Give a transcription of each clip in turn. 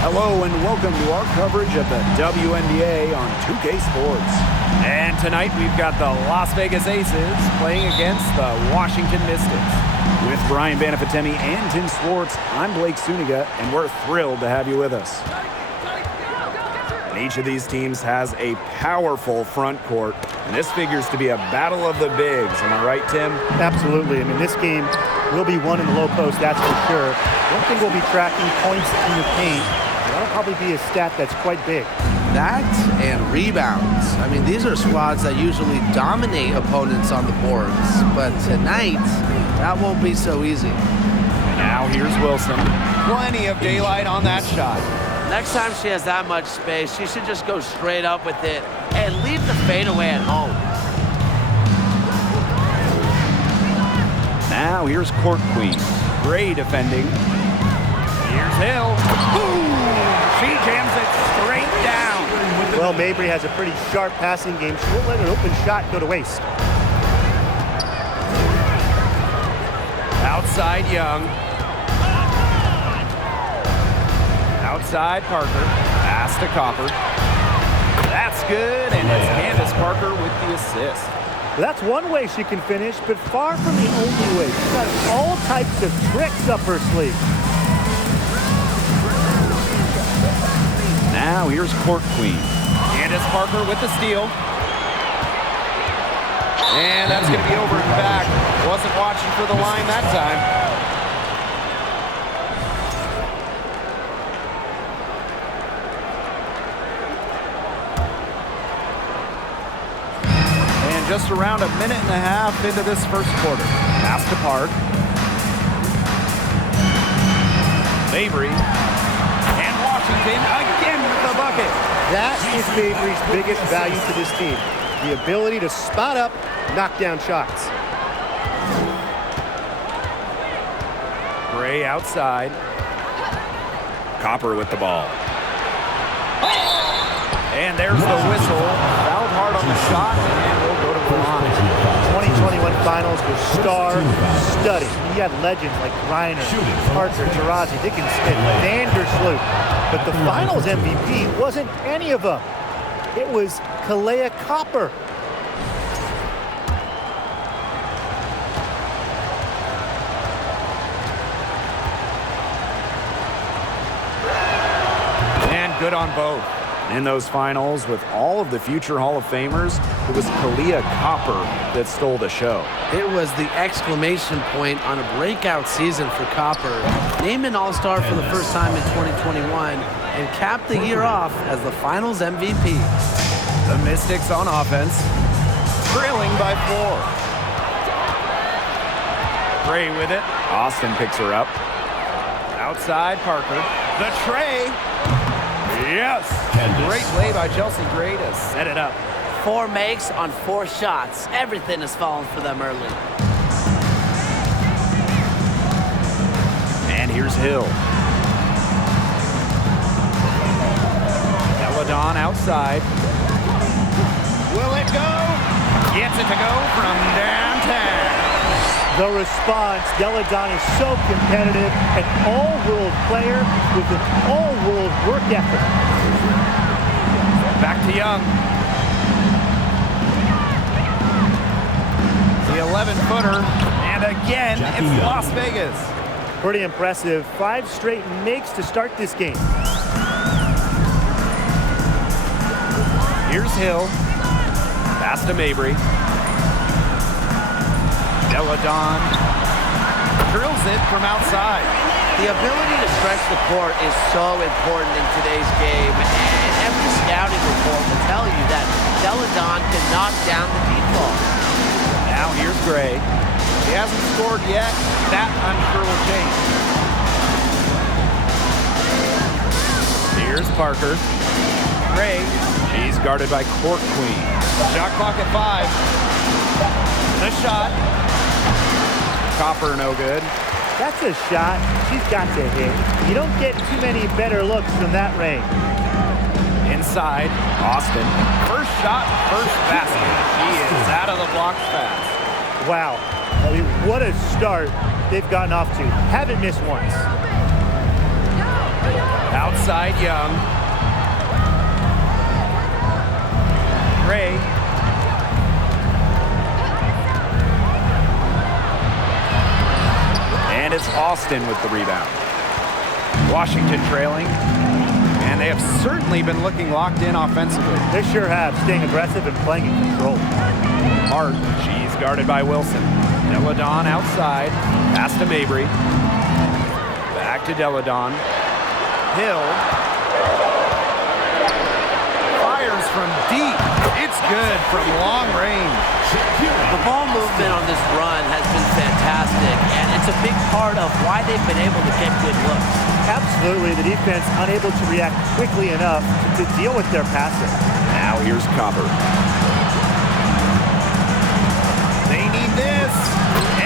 Hello and welcome to our coverage of the WNBA on 2K Sports. And tonight we've got the Las Vegas Aces playing against the Washington Mystics. With Brian Banafatemi and Tim Swartz, I'm Blake Suniga, and we're thrilled to have you with us. And each of these teams has a powerful front court, and this figures to be a battle of the bigs. Am I right, Tim? Absolutely. I mean, this game will be won in the low post, that's for sure. One thing we'll be tracking points in the paint. That'll probably be a stat that's quite big. That and rebounds. I mean, these are squads that usually dominate opponents on the boards, but tonight, that won't be so easy. Now here's Wilson. Plenty of daylight on that shot. Next time she has that much space, she should just go straight up with it and leave the fadeaway at home. Now here's Court Queen. Gray defending. Here's Hill. Boom! She jams it straight down. Well, Mabry has a pretty sharp passing game. She won't let an open shot go to waste. Outside Young. Outside Parker. Pass to Copper. That's good, and it's Candace Parker with the assist. Well, that's one way she can finish, but far from the only way. She's got all types of tricks up her sleeve. Now here's Court Queen. Candace Parker with the steal. And that's going to be over and back. Wasn't watching for the line that time. And just around a minute and a half into this first quarter. Pass to Park. Mabry. And Washington again with the bucket. That is Mabry's biggest value to this team. The ability to spot up, knock down shots. Gray outside. Copper with the ball. And there's the whistle. Fouled hard on the shot, and we'll go to the line. 2021 finals was star-studded. You had legends like Reiner, Parker, Taurasi, Dickens Smith, Vandersloot. But the finals MVP wasn't any of them. It was Kahleah Copper. And good on both. In those finals, with all of the future Hall of Famers, it was Kahleah Copper that stole the show. It was the exclamation point on a breakout season for Copper. Named an All-Star for the first time in 2021 and capped the year off as the finals MVP. The Mystics on offense, trailing by 4. Gray with it. Austin picks her up. Outside Parker. The tray. Yes. Great play by Chelsea Gray to set it up. 4 makes on 4 shots. Everything has fallen for them early. And here's Hill. Deladon outside. Will it go? Gets it to go from downtown. The response, Deladon is so competitive, an all-world player with an all-world work ethic. Back to Young. The 11-footer, and again, it's Las Vegas. Pretty impressive. 5 straight makes to start this game. Here's Hill. Pass to Mabry. Deladon drills it from outside. The ability to stretch the court is so important in today's game, and every scouting report will tell you that Deladon can knock down the deep ball. Now here's Gray. He hasn't scored yet. That, I'm sure, will change. Here's Parker. Gray. He's guarded by Court Queen. Shot clock at 5. The shot. Copper no good. That's a shot she's got to hit. You don't get too many better looks from that range. Inside, Austin. First shot, first basket. He is out of the blocks fast. Wow. I mean, what a start they've gotten off to. Haven't missed once. Outside. Outside, Young. Gray. And it's Austin with the rebound. Washington trailing. And they have certainly been looking locked in offensively. They sure have, staying aggressive and playing in control. Hart, she's guarded by Wilson. Deladon outside. Pass to Mabry. Back to Deladon. Hill. Fires from deep. It's good from long range. The ball movement on this run has been fantastic, and it's a big part of why they've been able to get good looks. Absolutely, the defense unable to react quickly enough to deal with their passing. Now here's Copper. They need this,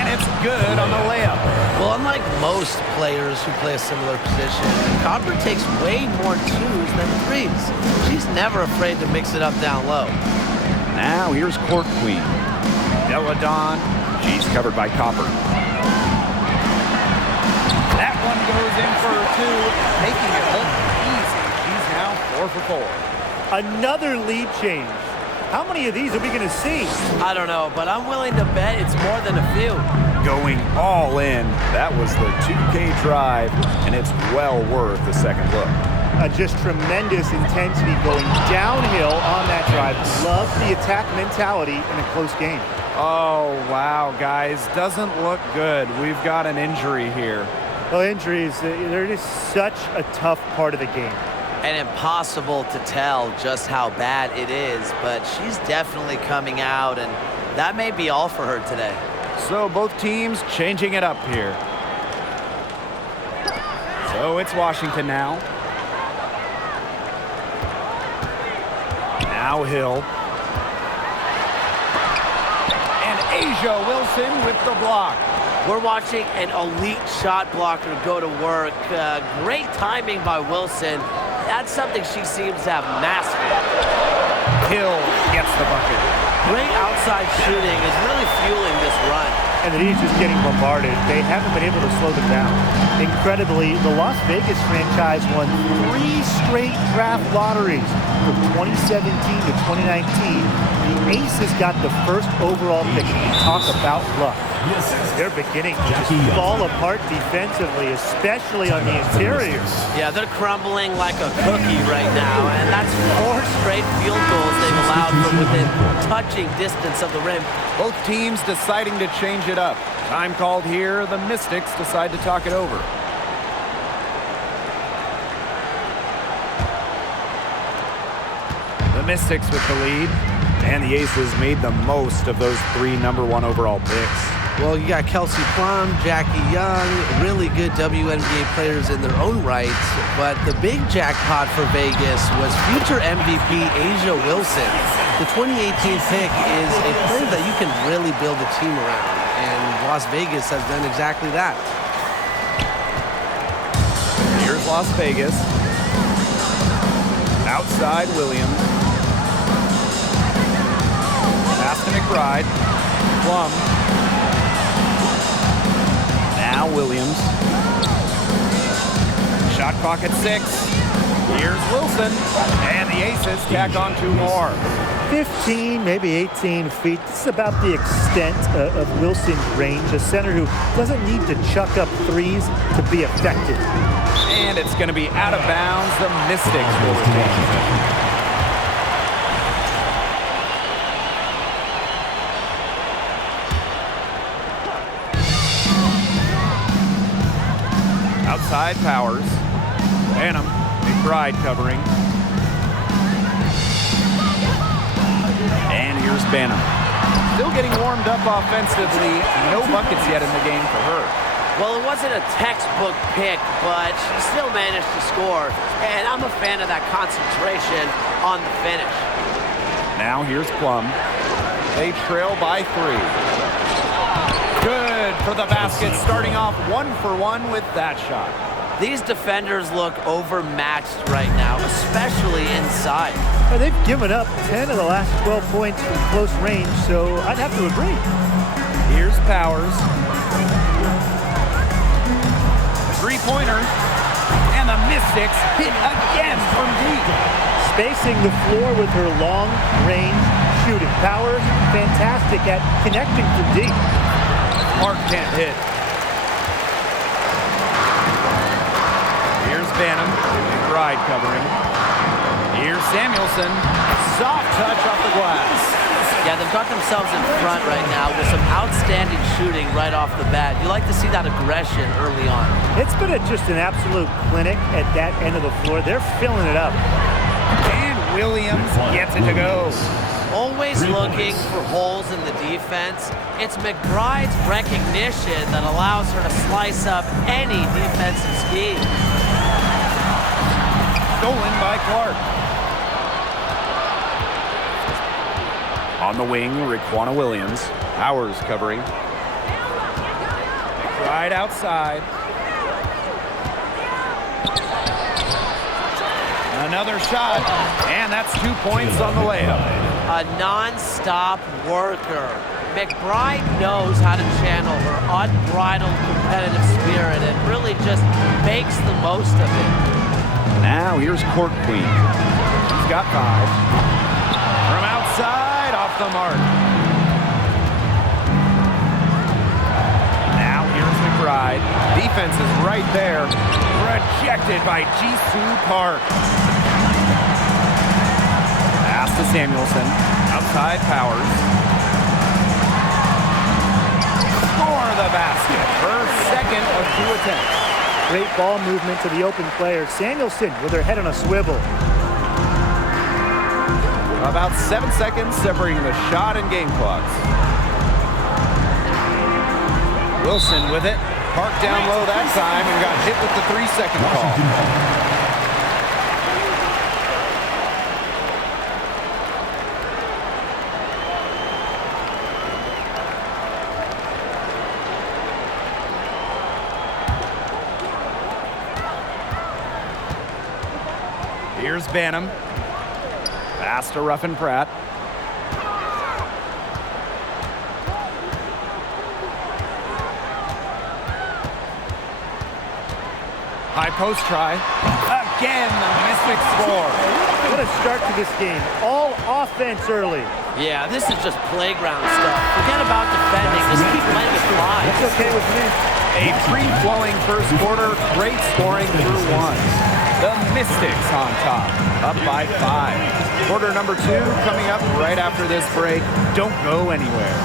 and it's good on the layup. Well, unlike most players who play a similar position, Copper takes way more twos than threes. She's never afraid to mix it up down low. Now here's Court Queen. Deladon, she's covered by Copper. That one goes in for two, making it look easy. She's now 4 for 4. Another lead change. How many of these are we going to see? I don't know, but I'm willing to bet it's more than a few. Going all in. That was the 2K drive, and it's well worth the second look. Just tremendous intensity going downhill on that drive. Love the attack mentality in a close game. Oh, wow, guys. Doesn't look good. We've got an injury here. Well, injuries, they're just such a tough part of the game. And impossible to tell just how bad it is, but she's definitely coming out, and that may be all for her today. So both teams changing it up here. So it's Washington now. Now Hill. And A'ja Wilson with the block. We're watching an elite shot blocker go to work. Great timing by Wilson. That's something she seems to have mastered. Hill gets the bucket. Great outside shooting is really fueling this run. And the D's just getting bombarded. They haven't been able to slow them down. Incredibly, the Las Vegas franchise won 3 straight draft lotteries from 2017 to 2019. The Aces got the first overall pick. Talk about luck. They're beginning to just fall apart defensively, especially on the interior. Yeah, they're crumbling like a cookie right now, and that's 4 straight field goals they've allowed from within touching distance of the rim. Both teams deciding to change it up. Time called here. The Mystics decide to talk it over. The Mystics with the lead. And the Aces made the most of those 3 #1 overall picks. Well, you got Kelsey Plum, Jackie Young, really good WNBA players in their own rights. But the big jackpot for Vegas was future MVP A'ja Wilson. The 2018 pick is a player that you can really build a team around. And Las Vegas has done exactly that. Here's Las Vegas. Outside Williams. Pass to McBride. Plum. Now Williams. Shot clock at 6. Here's Wilson. And the Aces tack on 2 more. 15, maybe 18 feet. This is about the extent of Wilson's range. A center who doesn't need to chuck up threes to be effective. And it's going to be out of bounds. The Mystics will retain possession. Outside Powers. Banham. McBride covering. And here's Banham. Still getting warmed up offensively. No buckets yet in the game for her. Well, it wasn't a textbook pick, but she still managed to score. And I'm a fan of that concentration on the finish. Now here's Plum. They trail by 3. Good for the basket, starting off 1 for 1 with that shot. These defenders look overmatched right now, especially inside. They've given up 10 of the last 12 points from close range, so I'd have to agree. Here's Powers. 3-pointer. And And the Mystics hit again from deep. Spacing the floor with her long-range shooting. Powers, fantastic at connecting from deep. Mark can't hit. Here's Banham. McBride covering. Here's Samuelson. Soft touch off the glass. Yeah, they've got themselves in front right now with some outstanding shooting right off the bat. You like to see that aggression early on. It's been just an absolute clinic at that end of the floor. They're filling it up. And Williams gets it to go. Always looking for holes in the defense. It's McBride's recognition that allows her to slice up any defensive scheme. Stolen by Clark. On the wing, Raquana Williams. Powers covering. McBride outside. Another shot, and that's 2 points on the layup. A non-stop worker. McBride knows how to channel her unbridled competitive spirit and really just makes the most of it. Now here's Court Queen. She's got 5. From outside, off the mark. Now here's McBride. Defense is right there. Rejected by Jisoo Park. Pass to Samuelson. Outside Powers. For the basket. Her second of 2 attempts. Great ball movement to the open player. Samuelson with her head on a swivel. About 7 seconds separating the shot and game clocks. Wilson with it. Park down low that time and got hit with the 3-second call. Here's Banham. Pass to Ruffin Pratt. High post try. Again, the Mystics score. What a start to this game. All offense early. Yeah, this is just playground stuff. Forget about defending. Just keep letting it fly. That's okay with me. A free-flowing first quarter. Great scoring through 1. The Mystics on top, up by 5. Quarter number 2 coming up right after this break. Don't go anywhere.